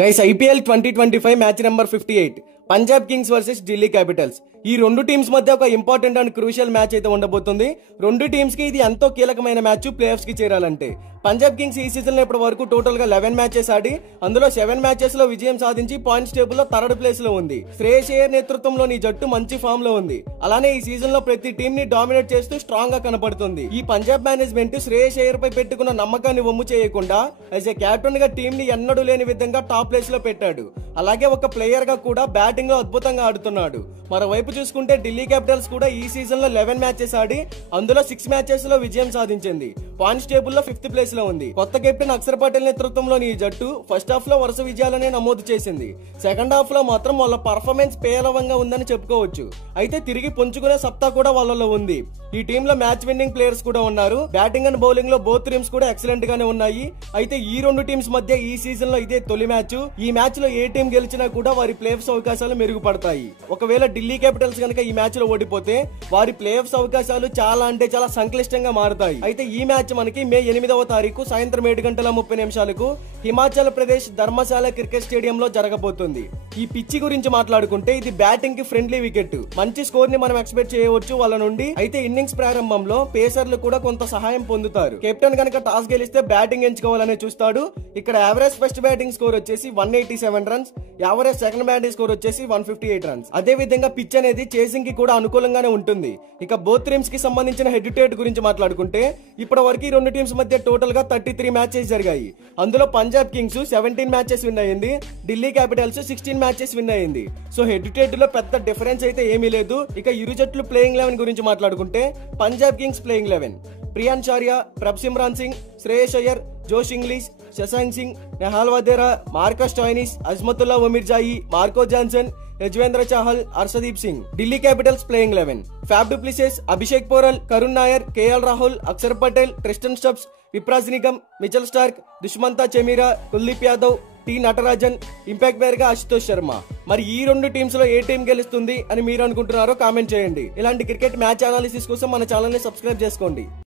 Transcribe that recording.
Guys IPL 2025 match number 58 Punjab Kings versus Delhi Capitals. ఈ రెండు teams మధ్య ఒక ఇంపార్టెంట్ అండ్ క్రూషియల్ మ్యాచ్ అయితే ఉండబోతుంది. రెండు టీమ్స్ కి ఇది ఎంతో కీలకమైన మ్యాచ్ ప్లే ఆఫ్స్ కి చేరాలంటే. పంజాబ్ కింగ్స్ ఈ సీజన్ లో ఇప్పటి వరకు టోటల్ గా 11 మ్యాచెస్ ఆడి అందులో 7 మ్యాచెస్ లో విజయం సాధించి పాయింట్స్ టేబుల్ లో 3rd ప్లేస్ లో ఉంది. శ్రేయస్ అయ్యర్ నేతృత్వంలోని జట్టు మంచి ఫామ్ లో ఉంది. అలానే ఈ సీజన్ లో ప్రతి టీం ని డామినేట్ చేస్తూ స్ట్రాంగ్ గా కనపడుతుంది. ఈ పంజాబ్ మేనేజ్మెంట్ శ్రేయస్ అయ్యర్ పై పెట్టుకున్న నమ్మకాన్ని వమ్ము చేయకుండా యాజ్ ఏ కెప్టెన్ గా టీం ని ఎన్నడూ లేని విధంగా టాప్ ప్లేస్ లో పెట్టాడు. అలాగే ఒక ప్లేయర్ గా కూడా బ్యాటింగ్ లో అద్భుతంగా ఆడుతున్నాడు. మరోవైపు చూసుకుంటే ఢిల్లీ క్యాపిటల్స్ కూడా ఈ సీజన్ లో 11 మ్యాచెస్ ఆడి అందులో 6 మ్యాచెస్ లో విజయం సాధించింది. పాయింట్స్ టేబుల్ లో 5th ప్లేస్ లో ఉంది. కొత్త కెప్టెన్ అక్షర్ పటేల్ నేతృత్వంలోని ఈ జట్టు ఫస్ట్ హాఫ్ లో వరుస విజయాలనే నమోదు చేసింది. సెకండ్ హాఫ్ లో మాత్రం వాళ్ళ పర్ఫార్మెన్స్ పేలవంగా ఉందని చెప్పుకోవచ్చు. అయితే తిరిగి పుంజుకునే సత్తా కూడా వాళ్ళలో ఉంది. ఈ టీమ్ లో మ్యాచ్ విన్నింగ్ ప్లేయర్స్ కూడా ఉన్నారు. బ్యాటింగ్ అండ్ బౌలింగ్ లో బోత్ టీమ్స్ కూడా ఎక్సలెంట్ గానే ఉన్నాయి. అయితే ఈ రెండు టీమ్స్ మధ్య ఈ సీజన్ లో ఇదే తొలి మ్యాచ్. ఈ మ్యాచ్ లో ఏ టీం గెలిచినా కూడా వారి ప్లే ఆఫ్స్ అవకాశాలు మెరుగుపడతాయి. ఒకవేళ ఢిల్లీ క్యాపిటల్స్ కనుక ఈ మ్యాచ్ లో ఓడిపోతే వారి ప్లే ఆఫ్స్ అవకాశాలు చాలా అంటే చాలా సంక్లిష్టంగా మారుతాయి. అయితే ఈ మ్యాచ్ మనకి మే 8వ తారీఖు సాయంత్రం 7:30 హిమాచల్ ప్రదేశ్ ధర్మశాల క్రికెట్ స్టేడియం లో జరగబోతుంది. ఈ పిచ్చి గురించి మాట్లాడుకుంటే ఇది బ్యాటింగ్ కి ఫ్రెండ్లీ వికెట్. మంచి స్కోర్ ని మనం ఎక్స్పెక్ట్ చేయవచ్చు వాళ్ళ నుండి. అయితే ఇన్నింగ్స్ ప్రారంభంలో పేసర్లు కూడా కొంత సహాయం పొందుతారు. కెప్టెన్ కనుక టాస్ గెలిస్తే బ్యాటింగ్ ఎంచుకోవాలని చూస్తాడు. ఇక్కడ యావరేజ్ ఫస్ట్ బ్యాటింగ్ స్కోర్ వచ్చేసి 187 runs, average second batting score వచ్చేసి 158 రన్స్. అదే విధంగా పిచ్ అనేది చేసింగ్ కి కూడా అనుకూలంగానే ఉంటుంది. ఇక బోత్ టీమ్స్ కి సంబంధించిన హెడ్ టు హెడ్ గురించి మాట్లాడుకుంటే ఇప్పటి వరకు ఈ రెండు టీమ్స్ మధ్య టోటల్ గా 33 మ్యాచెస్ జరిగాయి. అందులో పంజాబ్ కింగ్స్ 17 మ్యాచెస్ విన్ అయ్యింది, ఢిల్లీ క్యాపిటల్స్ 16 మ్యాచెస్ విన్ అయ్యింది. సో హెడ్ టు హెడ్ లో పెద్ద డిఫరెన్స్ అయితే ఏమీ లేదు. ఇక ఇరు జట్లు ప్లేయింగ్ 11 గురించి మాట్లాడుకుంటే Punjab Kings playing 11 Priyansh Arya, Prabhsimran Singh, Shreyas Iyer, Josh Inglis, Shashank Singh, Nehal Wadhera, Marcus Stoinis, Azmatullah Omarzai, Marco Jansen, Yuzvendra Chahal, Arshdeep Singh. Delhi Capitals playing 11 Faf du Plessis, Abhishek Porel, Karun Nair, K L Rahul, Axar Patel, Tristan Stubbs, Vipraj Nigam, Mitchell Starc, Dushmantha Chameera, Kuldeep Yadav, T Natarajan, impact player గా అశుతోష్ శర్మ. మరి ఈ రెండు టీమ్స్ లో ఏ టీం గెలుస్తుంది అని మీరు అనుకుంటున్నారో కామెంట్ చేయండి. ఇలాంటి క్రికెట్ మ్యాచ్ అనాలిసిస్ కోసం మన ఛానల్ ని సబ్స్క్రైబ్ చేసుకోండి.